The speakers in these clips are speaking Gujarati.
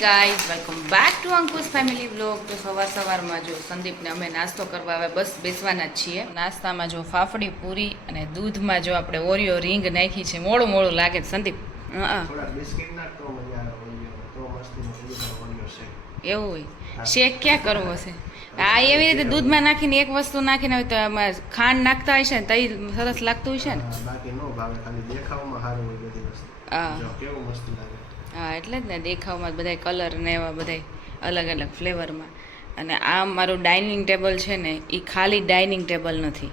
Guys welcome back to Ankush family vlog. તો સવારમાં જો સંદીપને અમે નાસ્તો કરવા હવે બસ બેસવાના જ છીએ. નાસ્તામાં જો ફાફડી પૂરી અને દૂધમાં જો આપણે ઓરિયો રીંગ નાખી છે. મોડું મોડું લાગે છે સંદીપ. એવું હોય શેક ક્યાં કરવો છે? આ એવી રીતે દૂધમાં નાખીને એક વસ્તુ નાખીને હોય તો આમાં ખાંડ નાખતા હશે ને તઈ સરસ લાગતું હશે ને. હા એટલે જ ને, દેખાવમાં બધા કલર ને એવા બધા અલગ અલગ ફ્લેવરમાં. અને આ મારું ડાઇનિંગ ટેબલ છે ને એ ખાલી ડાઇનિંગ ટેબલ નથી,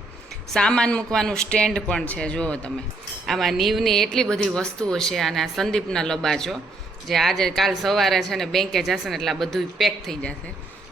સામાન મૂકવાનું સ્ટેન્ડ પણ છે. જુઓ તમે, આમાં નીવની એટલી બધી વસ્તુઓ છે. અને આ સંદીપના લબાચો જે આજે કાલ સવારે છે ને બેંકે જશે ને એટલે આ બધું પેક થઈ જશે.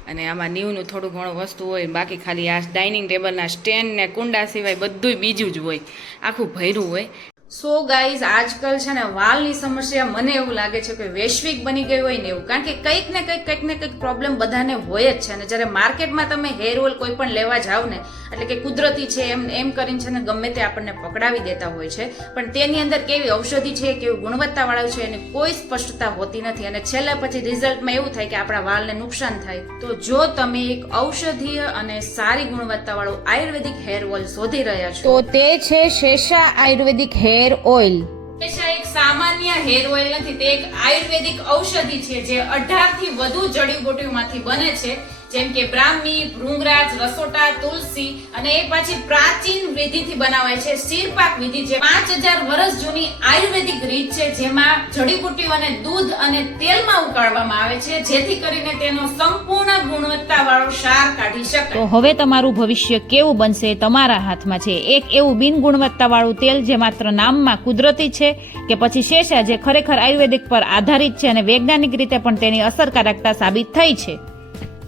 અને આમાં નીવનું થોડું ઘણું વસ્તુ હોય, બાકી ખાલી આ ડાઇનિંગ ટેબલના સ્ટેન્ડ ને કુંડા સિવાય બધું બીજું જ હોય, આખું ભર્યું હોય. સો ગાઈઝ, આજકાલ છે ને વાળની સમસ્યા મને એવું લાગે છે કે વૈશ્વિક બની ગઈ હોય ને એવું. કારણ કે કંઈક ને કંઈક પ્રોબ્લેમ બધાને હોય જ છે. અને જ્યારે માર્કેટમાં તમે હેર ઓઇલ કોઈ પણ લેવા જાવ ને, એટલે કે કુદરતી છે એમ કરીને છે ને ગમે તે આપણને પકડાવી દેતા હોય છે, પણ તેની અંદર કેવી ઔષધિ છે, કેવી ગુણવત્તાવાળું છે એની કોઈ સ્પષ્ટતા હોતી નથી. અને છેલ્લે પછી રિઝલ્ટમાં એવું થાય કે આપણા વાળને નુકસાન થાય. તો જો તમે એક ઔષધીય અને સારી ગુણવત્તાવાળું આયુર્વેદિક હેર ઓઇલ શોધી રહ્યા છો તો તે છે શેષા આયુર્વેદિક હેર ઓઇલ. શેષા એક સામાન્ય હેર ઓઇલ નથી, તે એક આયુર્વેદિક ઔષધિ છે જે 18 થી વધુ જડીબુટીઓમાંથી બને છે, જેમ કે બ્રાહ્મી, ભૃંગરાજ, રસોટા, તુલસી. અને એ પાછી પ્રાચીન વિધિથી બનાવાય છે, શિરપાક વિધિ છે. 5000 વર્ષ જૂની આયુર્વેદિક રીત છે, જેમાં જડીબુટીઓને દૂધ અને તેલમાં ઉકાળવામાં આવે છે, જેથી કરીને તેનો સંપૂર્ણ ગુણવત્તાવાળો સાર કાઢી શકાય. તો હવે તમારું ભવિષ્ય કેવું બનશે તમારા હાથમાં છે. એક એવું બિન ગુણવત્તાવાળું તેલ જે માત્ર નામમાં કુદરતી છે, કે પછી શેષા જે ખરેખર આયુર્વેદિક પર આધારિત છે અને વૈજ્ઞાનિક રીતે પણ તેની અસરકારકતા સાબિત થઈ છે.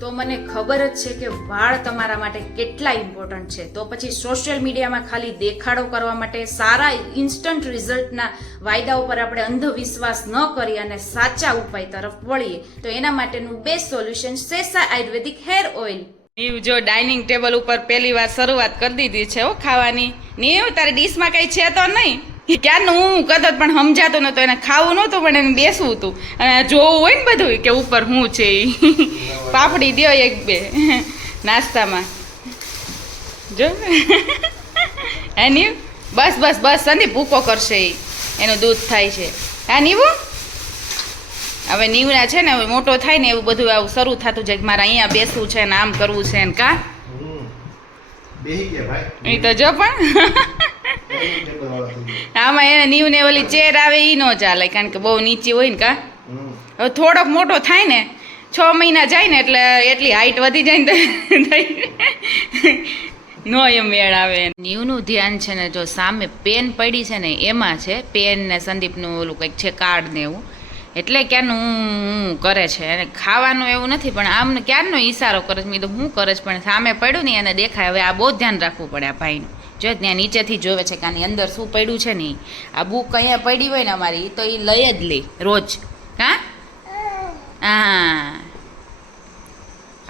તો મને ખબર જ છે કે વાળ તમારા માટે કેટલા ઇમ્પોર્ટન્ટ છે. તો પછી સોશિયલ મીડિયામાં ખાલી દેખાડો કરવા માટે સારા ઇન્સ્ટન્ટ રિઝલ્ટના વાયદા ઉપર આપણે અંધવિશ્વાસ ન કરી અને સાચા ઉપાય તરફ વળીએ, તો એના માટેનું બેસ્ટ સોલ્યુશન શેષા આયુર્વેદિક હેર ઓઇલ. નીવ જો ડાઇનિંગ ટેબલ ઉપર પહેલી વાર શરૂઆત કરી દીધી છે હો ખાવાની. નીવ તારી ડીશમાં કઈ છે તો નહીં? ક્યારનું હું કરતો પણ સમજાતું નતું, એને ખાવું નહોતું પણ એને બેસવું હતું અને જોવું હોય ને બધું કે ઉપર શું છે. પાપડી દો એક બે નાસ્તામાં જો. હે નીવ, બસ બસ બસ સંદીપ ભૂકો કરશે, એનું દૂધ થાય છે. હા નીવું, હવે નીવડા છે ને હવે મોટો થાય ને એવું બધું આવું શરૂ થતું જાય કે મારે અહીંયા બેસવું છે ને આમ કરવું છે ને. કા એ તો જો પણ આમાં એને નીવ ને ઓલી ચેર આવે એ ન ચાલે, કારણ કે બહુ નીચી હોય ને. કા હવે થોડોક મોટો થાય ને, 6 મહિના જાય ને એટલે એટલી હાઈટ વધી જાય ને નો એમ મેળ આવે. નીવનું ધ્યાન છે ને જો સામે પેન પડી છે ને એમાં છે. પેન ને સંદીપનું ઓલું કંઈક છે કાર્ડ ને એવું, એટલે ક્યારનું હું કરે છે. અને ખાવાનું એવું નથી પણ આમ ક્યારનો ઈશારો કરે છે. મેં તો હું કરે છે પણ સામે પડ્યું ને એને દેખાય. હવે આ બહુ ધ્યાન રાખવું પડે આ ભાઈનું. જો ત્યાં નીચેથી જોવે છે કે આની અંદર શું પડ્યું છે ને. આ બુક અહીંયા પડી હોય ને અમારી તો એ લઈ જ લે રોજ. હા હા,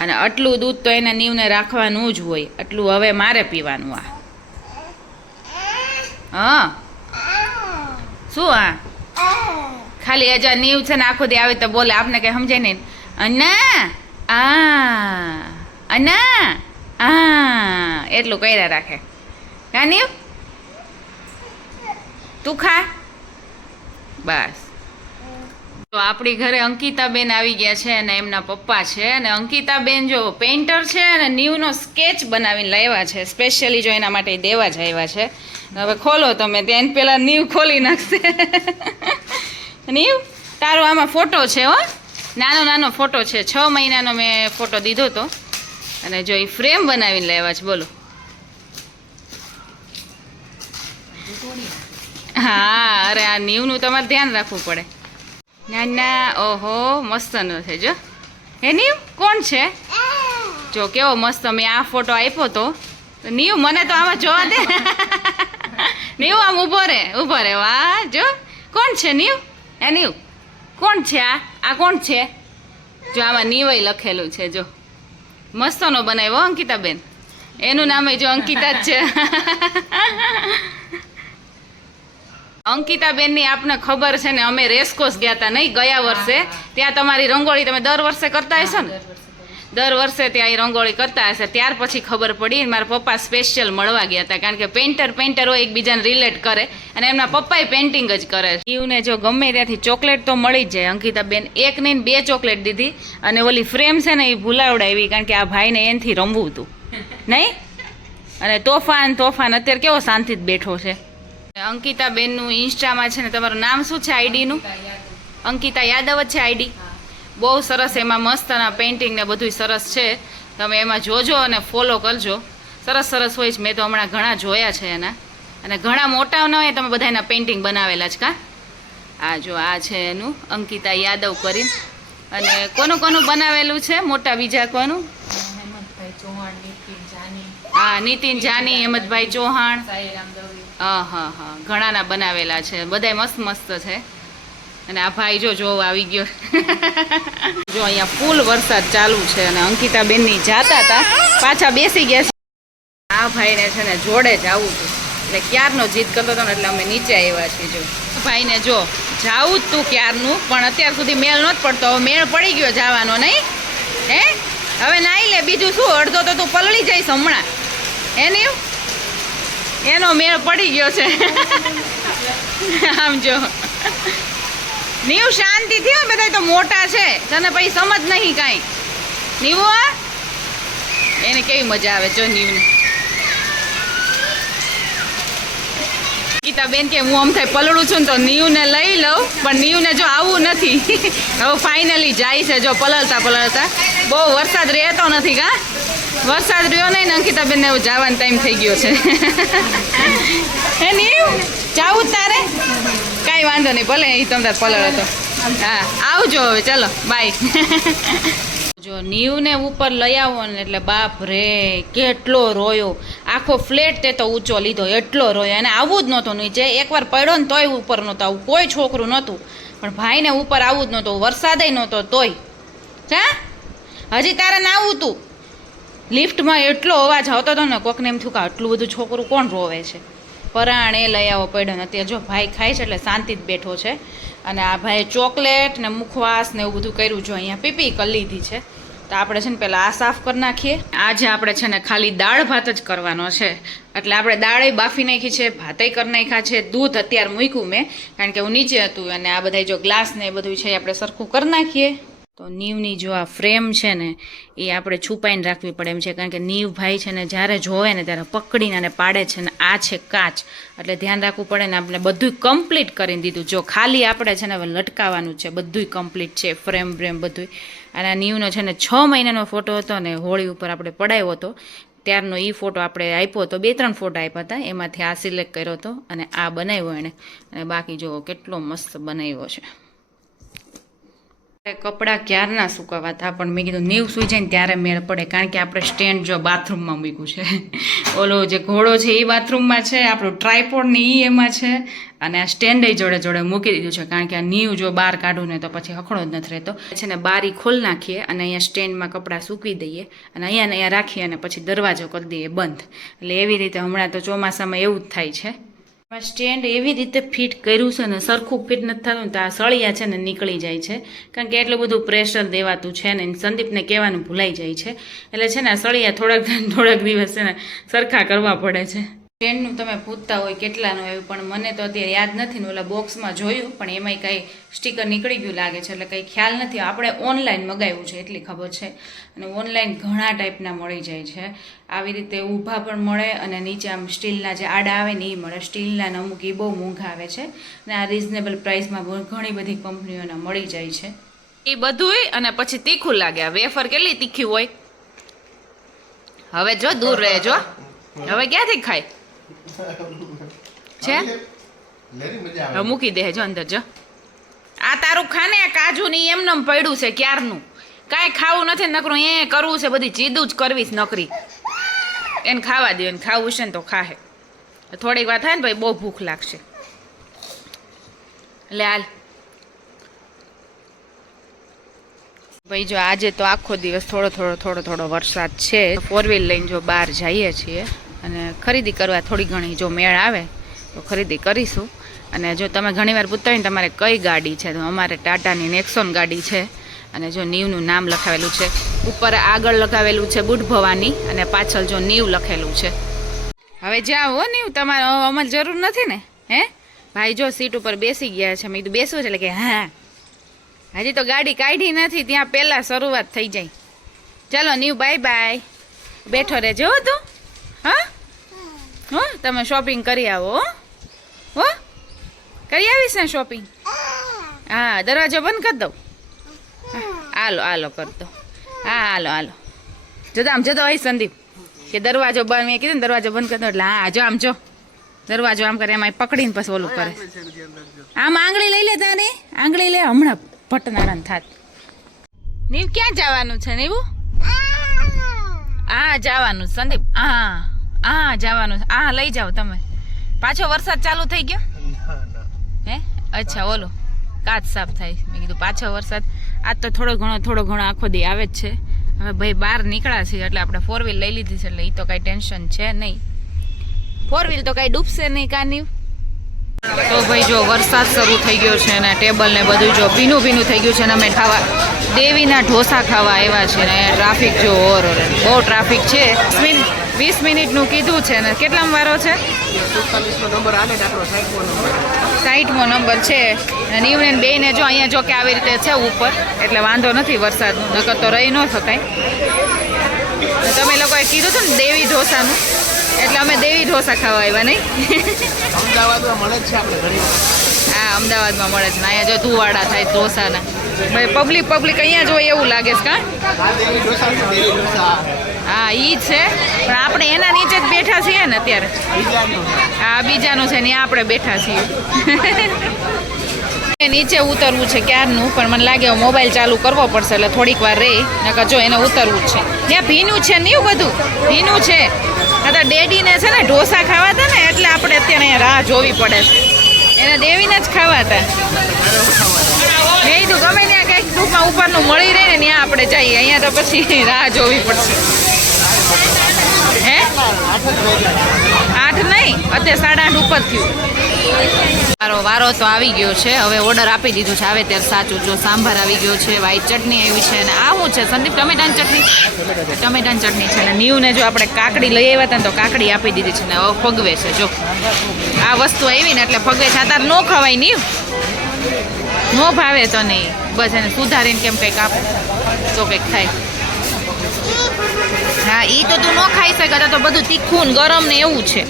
અને આટલું દૂધ તો એને નીવને રાખવાનું જ હોય, આટલું હવે મારે પીવાનું. હા શું આ ખાલી હજાર નીવ છે ને આખો દી આવી તો બોલે, આપને કઈ સમજાય નહીં. અના અના આ એટલું કર્યા રાખે. કા નીવ તું ખા બસ. તો આપણી ઘરે અંકિતાબેન આવી ગયા છે અને એમના પપ્પા છે. અને અંકિતાબેન જો પેઇન્ટર છે અને નીવનો સ્કેચ બનાવીને લાવ્યા છે સ્પેશિયલી, જો એના માટે દેવા જ આવ્યા છે. હવે ખોલો તમે, ત્યાં પેલા નીવ ખોલી નાખશે. નીવ તારો આમાં ફોટો છે હો, નાનો ફોટો છે, 6 મહિનાનો મેં ફોટો દીધો હતો. અને જો એ ફ્રેમ બનાવીને લાવ્યા છે. બોલો. હા, અરે આ નીવનું તમારે ધ્યાન રાખવું પડે. ના ઓહો મસ્તનો છે જો. હે નીવ કોણ છે? જો કેવો મસ્ત મેં આ ફોટો આપ્યો તો. નીવ મને તો આમાં જોવા દે. નીવ આમ ઊભો રે. વાહ, જો કોણ છે નીવ? હે નીવ કોણ છે આ કોણ છે? જો આમાં નીવય લખેલું છે. જો મસ્તનો બનાવ્યો અંકિતાબેન, એનું નામ જો અંકિતા જ છે. અંકિતાબેનની આપને ખબર છે ને, અમે રેસકોર્સ ગયા હતા નહીં ગયા વર્ષે, ત્યાં તમારી રંગોળી તમે દર વર્ષે કરતા હશો ને? દર વર્ષે ત્યાં રંગોળી કરતા હશે. ત્યાર પછી ખબર પડી મારા પપ્પા સ્પેશિયલ મળવા ગયા હતા, કારણ કે પેન્ટર હોય એકબીજાને રિલેટ કરે, અને એમના પપ્પાએ પેઇન્ટિંગ જ કરે. જીવને જો ગમે ત્યાંથી ચોકલેટ તો મળી જ જાય. અંકિતાબેન એક નહીં 2 ચોકલેટ દીધી, અને ઓલી ફ્રેમ છે ને એ ભૂલાવડાવી, કારણ કે આ ભાઈને એનથી રમવું હતું નહીં. અને તોફાન અત્યારે કેવો શાંતિથી બેઠો છે. અંકિતાબેનનું ઇન્સ્ટામાં છે ને, તમારું નામ શું છે આઈડીનું? અંકિતા યાદવ જ છે આઈડી. બહુ સરસ, એમાં મસ્ત પેઇન્ટિંગ ને બધું સરસ છે. તમે એમાં જોજો અને ફોલો કરજો. સરસ હોય છે. મેં તો હમણાં ઘણા જોયા છે એના, અને ઘણા મોટા ન હોય, તમે બધા એના પેઇન્ટિંગ બનાવેલા જ કા? આ જો આ છે એનું અંકિતા યાદવ કરીને. અને કોનું બનાવેલું છે મોટા? બીજા કોનું? હા, નીતિન જાની, હેમંતભાઈ ચૌહાણ. હા, ઘણાના બનાવેલા છે. બધાય મસ્ત છે. અને આ ભાઈ જો આવી ગયો. જો અહીંયા ફૂલ વરસાદ ચાલુ છે, અને અંકિતાબેનની જાતા હતા, પાછા બેસી ગયા છે. આ ભાઈને છે ને જોડે જ આવું હતું, એટલે ક્યારનો જીદ કરતો હતો ને, એટલે અમે નીચે આવ્યા છીએ. જો ભાઈને જો જાવું જ તું ક્યારનું, પણ અત્યાર સુધી મેળ નહોતો પડતો. હવે મેળ પડી ગયો જવાનો, નહીં? હે, હવે નાઈ લે, બીજું શું? અડધો તો તું પલળી જઈશ હમણાં. એનો મેળ પડી ગયો છે. આમ જો નીવ શાંતિથી, બધા તો મોટા છે, તને પછી સમજ નહીં કાંઈ. નીવો એને કેવી મજા આવે જો નીવને. ગીતાબેન કે હું આમ થાય પલળું છું ને તો નીવને લઈ લઉં, પણ નીવને જો આવું નથી. હવે ફાઇનલી જાય છે જો પલળતા. બહુ વરસાદ રહેતો નથી કા? વરસાદ રહ્યો નહીં ને અંકિતાબેનને એવું જવાનો ટાઈમ થઈ ગયો છે. હે નીવ જાવું તારે? કાંઈ વાંધો નહીં, ભલે એ તમારે પલળ હતો. હા, આવજો હવે, ચાલો બાય. જો નીવને ઉપર લઈ આવો ને એટલે બાપ રે કેટલો રોયો. આખો ફ્લેટ તે તો ઊંચો લીધો, એટલો રોયો. અને આવવું જ નહોતું નીચે. એકવાર પડ્યો ને તોય ઉપર નહોતું આવું, કોઈ છોકરું નહોતું. પણ ભાઈને ઉપર આવવું જ નહોતું, વરસાદય નહોતો તોય. હા, હજી તારે ના આવવું તું. લિફ્ટમાં એટલો અવાજ આવતો હતો ને, કોકને એમ થયું કે આટલું બધું છોકરું કોણ રોવે છે. પરાણ એ લઈ આવો પડ્યો ને. અત્યારે જો ભાઈ ખાય છે એટલે શાંતિ જ બેઠો છે. અને આ ભાઈ ચોકલેટ ને મુખવાસ ને એવું બધું કર્યું. જો અહીંયા પીપી કરી લીધી છે. તો આપણે છે ને પહેલાં આ સાફ કરી નાખીએ. આજે આપણે છે ને ખાલી દાળ ભાત જ કરવાનો છે, એટલે આપણે દાળે બાફી નાખી છે, ભાતે કરી નાખ્યા છે. દૂધ અત્યારે મૂક્યું મેં, કારણ કે હું નીચે હતું. અને આ બધા જો ગ્લાસ ને એ બધું છે આપણે સરખું કરી નાખીએ. તો નીવની જો આ ફ્રેમ છે ને એ આપણે છુપાઈને રાખવી પડે એમ છે, કારણ કે નીવ ભાઈ છે ને જ્યારે જોવે ને ત્યારે પકડીને અને પાડે છે. ને આ છે કાચ, એટલે ધ્યાન રાખવું પડે ને. આપણે બધું કમ્પ્લીટ કરીને દીધું. જો ખાલી આપણે છે ને હવે લટકાવવાનું છે, બધું કમ્પ્લીટ છે, ફ્રેમ બધું. અને આ નીવનો છે ને 6 મહિનાનો ફોટો હતો ને, હોળી ઉપર આપણે પડાવ્યો હતો ત્યારનો એ ફોટો આપણે આપ્યો હતો. 2-3 ફોટો આપ્યા હતા, એમાંથી આ સિલેક્ટ કર્યો હતો અને આ બનાવ્યો એણે. અને બાકી જો કેટલો મસ્ત બનાવ્યો છે. કપડાં ક્યારના સુકાવા હતા, પણ મેં કીધું નીવ સૂઈ જાય ને ત્યારે મેળ પડે, કારણ કે આપણે સ્ટેન્ડ જો બાથરૂમમાં મૂક્યું છે. ઓલો જે ઘોડો છે એ બાથરૂમમાં છે, આપણું ટ્રાયપોડ ને એ એમાં છે, અને આ સ્ટેન્ડ જોડે મૂકી દીધું છે, કારણ કે આ નીવ જો બહાર કાઢું ને તો પછી હખણો જ નથી રહેતો. છે ને બારી ખોલી નાખીએ અને અહીંયા સ્ટેન્ડમાં કપડાં સૂકવી દઈએ, અને અહીંયા રાખીએ અને પછી દરવાજો કરી દઈએ બંધ. એટલે એવી રીતે હમણાં તો ચોમાસામાં એવું જ થાય છે. સ્ટેન્ડ એવી રીતે ફિટ કર્યું છે ને, સરખું ફિટ નથી થતું તો આ સળિયા છે ને નીકળી જાય છે, કારણ કે એટલું બધું પ્રેશર દેવાતું છે ને. સંદીપને કહેવાનું ભૂલાઈ જાય છે, એટલે છે ને આ સળિયા થોડાક દિવસ છે ને સરખા કરવા પડે છે. સ્ટેન્ડનું તમે પૂછતા હોય કેટલાનું આવ્યું, પણ મને તો અત્યારે યાદ નથી ને. ઓલા બોક્સમાં જોયું પણ એમાંય કાંઈ સ્ટીકર નીકળી ગયું લાગે છે, એટલે કંઈ ખ્યાલ નથી. આપણે ઓનલાઈન મગાવ્યું છે એટલી ખબર છે, અને ઓનલાઈન ઘણા ટાઈપના મળી જાય છે. આવી રીતે ઊભા પણ મળે, અને નીચે આમ સ્ટીલના જે આડા આવે ને એ મળે. સ્ટીલના અમુક એ બહુ મોંઘા આવે છે, અને આ રિઝનેબલ પ્રાઇસમાં ઘણી બધી કંપનીઓના મળી જાય છે. એ બધુંય અને પછી તીખું લાગે. આ વેફર કેટલી તીખી હોય. હવે જો દૂર રહેજો, હવે ક્યાંથી ખાય છે. હવે મૂકી દે જો અંદર. જો આ તારું ખાને કાજુ ની એમને પડ્યું છે ક્યારનું, કાંઈ ખાવું નથી. નકરું એ કરવું છે, બધી ચીદું જ કરવી નકરી. એને ખાવા દે, એને ખાવું છે ને તો ખાહે. થોડીક વાર થાય ને ભાઈ બહુ ભૂખ લાગશે. એટલે હાલ ભાઈ જો આજે તો આખો દિવસ થોડો વરસાદ છે. 4 વ્હીલ લઈને જો બહાર જઈએ છીએ, અને ખરીદી કરવા થોડી ઘણી જો મેળ આવે તો ખરીદી કરીશું. અને જો તમે ઘણીવાર પૂછતા હોય ને તમારે કઈ ગાડી છે, તો અમારે ટાટાની નેક્સોન ગાડી છે. અને જો નીવનું નામ લખાવેલું છે, ઉપર આગળ લખાવેલું છે બુટ ભવાની, અને પાછળ જો નીવ લખેલું છે. હવે જાઓ હો નીવ, તમારે અમારે જરૂર નથી ને? હે ભાઈ જો સીટ ઉપર બેસી ગયા છે. મેં કીધું બેસવું છે, એટલે કે હા, હજી તો ગાડી કાઢી નથી, ત્યાં પહેલાં શરૂઆત થઈ જાય. ચાલો નીવ, બાય બાય, બેઠો રહેજો તું. હા હો, તમે શોપિંગ કરી આવો હો. કરી આવીશ ને શોપિંગ? હા, દરવાજો બંધ કરી દઉં? હાલો હાલો કરી દો. હા હાલો હાલો, જતો આમ જતો હોય સંદીપ કે દરવાજો બંધ, મેં કીધું ને દરવાજો બંધ કરી દો, એટલે હા જો આમ જો દરવાજો આમ કરે, એમાં પકડીને પછી ઓલું કરે. આમ આંગળી લઈ લે, તારે આંગળી લે, હમણાં ભટનારાન થાત. નીવ ક્યાં જવાનું છે નીવું? હા જવાનું સંદીપ, હા હા જવાનું છે. હા લઈ જાઓ તમે. પાછો વરસાદ ચાલુ થઈ ગયો? હે અચ્છા, ઓલો કાચ સાફ થાય. મેં કીધું પાછો વરસાદ. આજ તો થોડો ઘણો આખો દી આવે જ છે. હવે ભાઈ બહાર નીકળ્યા છીએ એટલે આપણે 4 વ્હીલ લઈ લીધી છે, એટલે એ તો કાંઈ ટેન્શન છે નહીં. 4 વ્હીલ તો કાંઈ ડૂબશે નહીં કાની. તો ભાઈ જો વરસાદ શરૂ થઈ ગયો છે ને ટેબલ ને બધું જો ભીનું થઈ ગયું છે, ને અમે ખાવા દેવીના ઢોસા ખાવા આવ્યા છે. ને ટ્રાફિક જો બહુ ટ્રાફિક છે. 20 મિનિટનું કીધું છે ને કેટલામ વારો છે? 60મો નંબર છે. નીવને બેને જો અહીંયા જો કે આવી રીતે છે ઉપર, એટલે વાંધો નથી વરસાદનું, નકર તો રહી ન શકાય. તમે લોકોએ કીધું હતું ને દેવી ઢોસાનું, એટલે અમે દેવી ઢોસા ખાવા આવ્યા નહીં. અમદાવાદમાં મળે જ છે આપણે ઘણી. હા અમદાવાદમાં મળે છે ને, અહીંયા જો ધુવાડા થાય ઢોસાના. ભાઈ પબ્લિક અહીંયા જો એવું લાગે છે. હા ઈ છે, પણ આપણે એના નીચે જ બેઠા છીએ ને અત્યારે. હા બીજાનું છે ને આપણે બેઠા છીએ. નીચે ઉતરવું છે ક્યારનું, પણ મને લાગે મોબાઈલ ચાલુ કરવો પડશે, એટલે થોડીક વાર રહી, નકર જો એને ઉતરવું જ છે. ત્યાં ભીનું છે ને એવું બધું ભીનું છે. આ ડેડીને છે ને ઢોસા ખાવા હતા ને, એટલે આપણે અત્યારે અહીંયા રાહ જોવી પડે છે. એને દેવીને જ ખાવા હતા. મેં કીધું ગમે ત્યાં કંઈક ટૂંકમાં ઉપરનું મળી રહે ને ત્યાં આપણે જઈએ, અહીંયા તો પછી રાહ જોવી પડશે. હે 8 નહીં, અત્યારે 8:30 ઉપર થયું. વારો તો આવી ગયો છે. હવે ઓર્ડર આપી દીધું છે, આવે ત્યારે સાચું. જો સાંભાર આવી ગયો છે, વ્હાઈટ ચટણી આવી છે, અને આ શું છે સંદીપ? ટમેટાની ચટણી છે. અને નીવને જો આપણે કાકડી લઈ આવ્યા હતા ને, તો કાકડી આપી દીધી છે ને હવે પગવે છે. જો આ વસ્તુ આવી ને એટલે પગવે છે. તાર નો ખવાય નીવ, નો ભાવે તો નહીં, બસ એને સુધારીને કેમ કંઈક આપો તો કંઈક થાય. હા એ તો તું ન ખાઈ શકે, તો બધું તીખું ને ગરમ ને એવું છે.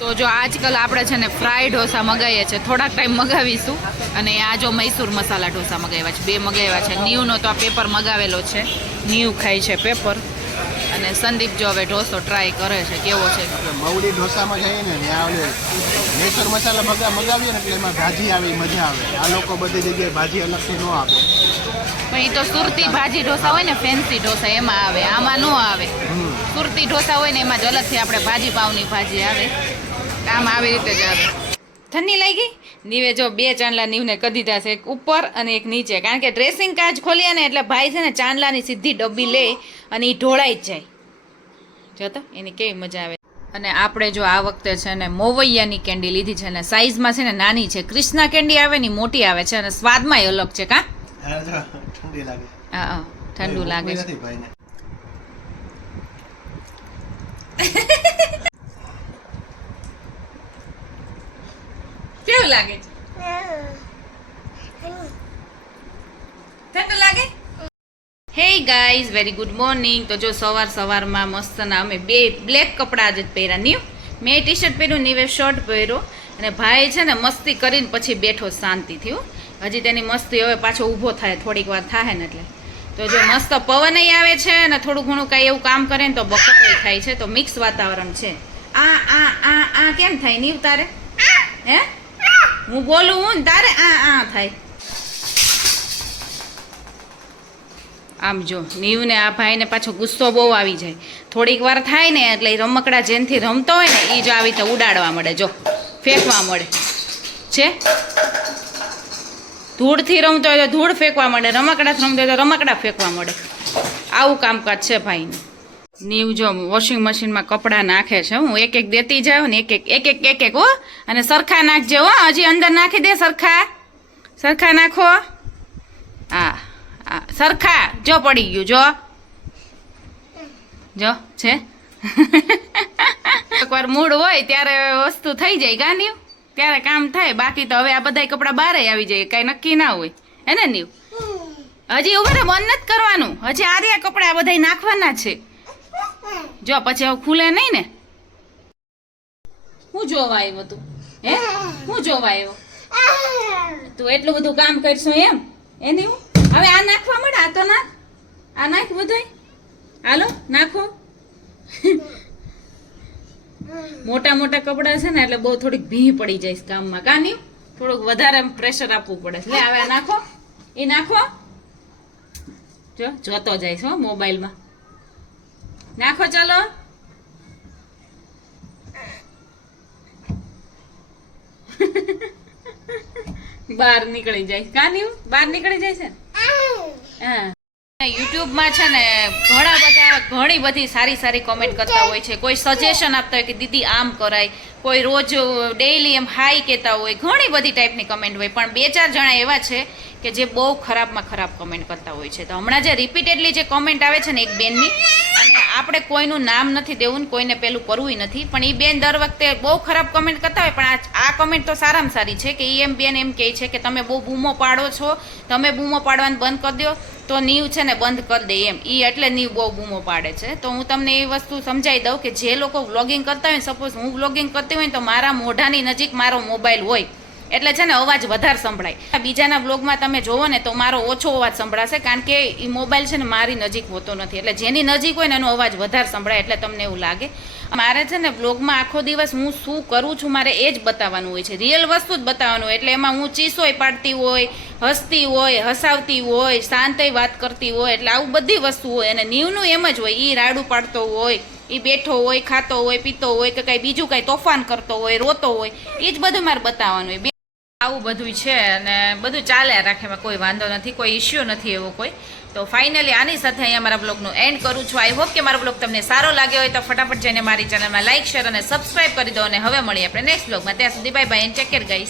તો જો આજકાલ આપણે છે ને ફ્રાય ઢોસા મગાવીએ છીએ, થોડાક ટાઈમ મગાવીશું. અને આ જો મૈસૂર મસાલા ઢોસા મગાવ્યા છે, 2 મગાવ્યા છે. નીવનો તો આ પેપર મગાવેલો છે, નીવ ખાય છે પેપર. અને સંદીપ જો હવે ઢોસો ટ્રાય કરે છે કેવો છે. મવડી ઢોસામાં જઈએ ને ત્યાં મૈસૂર મસાલા મગાવીએ ને એટલે એમાં ભાજી આવી મજા આવે. આ લોકો બધી જગ્યાએ ભાજી અલગથી ન આપે. પણ એ તો સુરતી ભાજી ઢોસા હોય ને, ફેન્સી ઢોસા એમાં આવે, આમાં ન આવે. સુરતી ઢોસા હોય ને એમાં જ અલગથી આપણે ભાજી પાવની ભાજી આવે, આમ આવી રીતે જ આવે. ઠંડી લાગી નીવે જો 2 ચાંદલા નીવને કરી દીધા છે, એક ઉપર અને એક નીચે. કારણ કે ડ્રેસિંગ કાચ ખોલીએ ને એટલે ભાઈ છે ને ચાંદલાની સીધી ડબ્બી લે અને એ ઢોળાઈ જ જાય. જો તો એની કેવી મજા આવે. અને આપણે જો આ વખતે છે ને મોવૈયાની કેન્ડી લીધી છે, ને સાઈઝમાં છે ને નાની છે. ક્રિષ્ના કેન્ડી આવે ને મોટી આવે છે, અને સ્વાદમાંય અલગ છે. કા ઠંડી લાગે? હા ઠંડુ લાગે છે. કેવું લાગે છે? ઠંડુ લાગે? Hey guys, very good morning. તો જો સવારમાં મસ્તના અમે 2 બ્લેક કપડાં જ પહેર્યા. નીવ મેં ટી શર્ટ પહેર્યું, નીવે શર્ટ પહેર્યો. અને ભાઈ છે ને મસ્તી કરીને પછી બેઠો શાંતિથી. હજી તેની મસ્તી હવે પાછો ઊભો થાય, થોડીક વાર થાય ને એટલે. તો જો મસ્ત પવનય આવે છે ને થોડું ઘણું કાંઈ એવું કામ કરે ને તો બપોરે થાય છે. તો મિક્સ વાતાવરણ છે. આ કેમ થાય નીવ તારે? હે હું બોલું હું ને તારે આ થાય. આમ જો નીવને આ ભાઈને પાછો ગુસ્સો બહુ આવી જાય. થોડીક વાર થાય ને એટલે રમકડા જેનથી રમતો હોય ને એ જો આવી રીતે ઉડાડવા મળે, જો ફેંકવા મળે છે. ધૂળથી રમતો હોય તો ધૂળ ફેંકવા મળે, રમકડાથી રમતો હોય તો રમકડા ફેંકવા મળે. આવું કામકાજ છે ભાઈનું. નીવ જો વોશિંગ મશીનમાં કપડાં નાખે છે. હું એક એક દેતી જાઉં ને એક એક હો, અને સરખા નાખજે હો. હજી અંદર નાખી દે સરખા નાખો. હા હા સરખા. જો પડી ગયું જો છે. એકવાર મૂડ હોય ત્યારે વસ્તુ થઈ જાય ગાંધી, ત્યારે કામ થાય. બાકી તો હવે આ બધા કપડાં બહાર આવી જાય, કઈ નક્કી ના હોય હે ને નીવ. હજી ઉભા રે, બંધ નથી કરવાનું. હજી આર્યા કપડા બધા નાખવાના છે. જો પછી હવે ખુલે નહીં ને. હું જોવા આવ્યો તું? હે હું જોવા આવ્યો? તું એટલું બધું કામ કરશું એમ? એની હવે આ નાખવા મળે. આ તો નાખ, આ નાખ બધું. હાલો નાખો. મોટા મોટા કપડા છે ને એટલે બહુ થોડીક ભી પડી જાય કામમાં. કાની થોડુંક વધારે પ્રેશર આપવું પડે. લે હવે નાખો, એ નાખો. જો જોતો જઈશ હો મોબાઈલમાં. નાખો ચાલો. બહાર નીકળી જાય. કાની બહાર નીકળી જાય છે ને. હા યુટ્યુબમાં છે ને ઘણી બધી સારી કોમેન્ટ કરતા હોય છે. કોઈ સજેશન આપતા હોય કે દીદી આમ કરાય, કોઈ રોજ ડેઈલી એમ હાઈ કહેતા હોય. ઘણી બધી ટાઈપની કમેન્ટ હોય, પણ 2-4 જણા એવા છે કે જે બહુ ખરાબમાં ખરાબ કમેન્ટ કરતા હોય છે. તો હમણાં જે રિપીટેડલી જે કમેન્ટ આવે છે ને એક બેનની, અને આપણે કોઈનું નામ નથી દેવું ને કોઈને પેલું કરવું નથી, પણ એ બેન દર વખતે બહુ ખરાબ કમેન્ટ કરતા હોય. પણ આ કમેન્ટ તો સારામાં સારી છે કે એ બેન એમ કહે છે કે તમે બહુ બૂમો પાડો છો, તમે બૂમો પાડવાનું બંધ કરી દો તો નીવ છે ને બંધ કરી દે એમ. એ એટલે નીવ બહુ બૂમો પાડે છે. તો હું તમને એ વસ્તુ સમજાવી દઉં કે જે લોકો વ્લોગિંગ કરતા હોય, સપોઝ હું વ્લોગિંગ કરતી હોય તો મારા મોઢાની નજીક મારો મોબાઈલ હોય એટલે છે ને અવાજ વધારે સંભળાય. બીજાના બ્લોગમાં તમે જોવો ને તો મારો ઓછો અવાજ સંભળાશે, કારણ કે એ મોબાઈલ છે ને મારી નજીક હોતો નથી. એટલે જેની નજીક હોય ને એનો અવાજ વધારે સંભળાય, એટલે તમને એવું લાગે. મારે છે ને બ્લોગમાં આખો દિવસ હું શું કરું છું મારે એ જ બતાવવાનું હોય છે, રિયલ વસ્તુ જ બતાવવાનું હોય. એટલે એમાં હું ચીસોય પાડતી હોય, હસતી હોય, હસાવતી હોય, શાંતય વાત કરતી હોય, એટલે આવું બધી વસ્તુ હોય. અને નીવનું એમ જ હોય, એ રાડું પાડતો હોય, એ બેઠો હોય, ખાતો હોય, પીતો હોય, કે કાંઈ બીજું કાંઈ તોફાન કરતો હોય, રોતો હોય, એ જ બધું મારે બતાવવાનું હોય. આવું બધું છે અને બધું ચાલ્યા રાખે, એમાં કોઈ વાંધો નથી, કોઈ ઇશ્યુ નથી એવો કોઈ. તો ફાઇનલી આની સાથે અહીંયા મારા બ્લોગનું એન્ડ કરું છું. આઈ હોપ કે મારો બ્લોગ તમને સારો લાગ્યો હોય તો ફટાફટ જઈને મારી ચેનલમાં લાઇક, શેર અને સબસ્ક્રાઇબ કરી દો. અને હવે મળીએ આપણે નેક્સ્ટ બ્લોગમાં. ત્યાં સુધી bye bye and take care guys.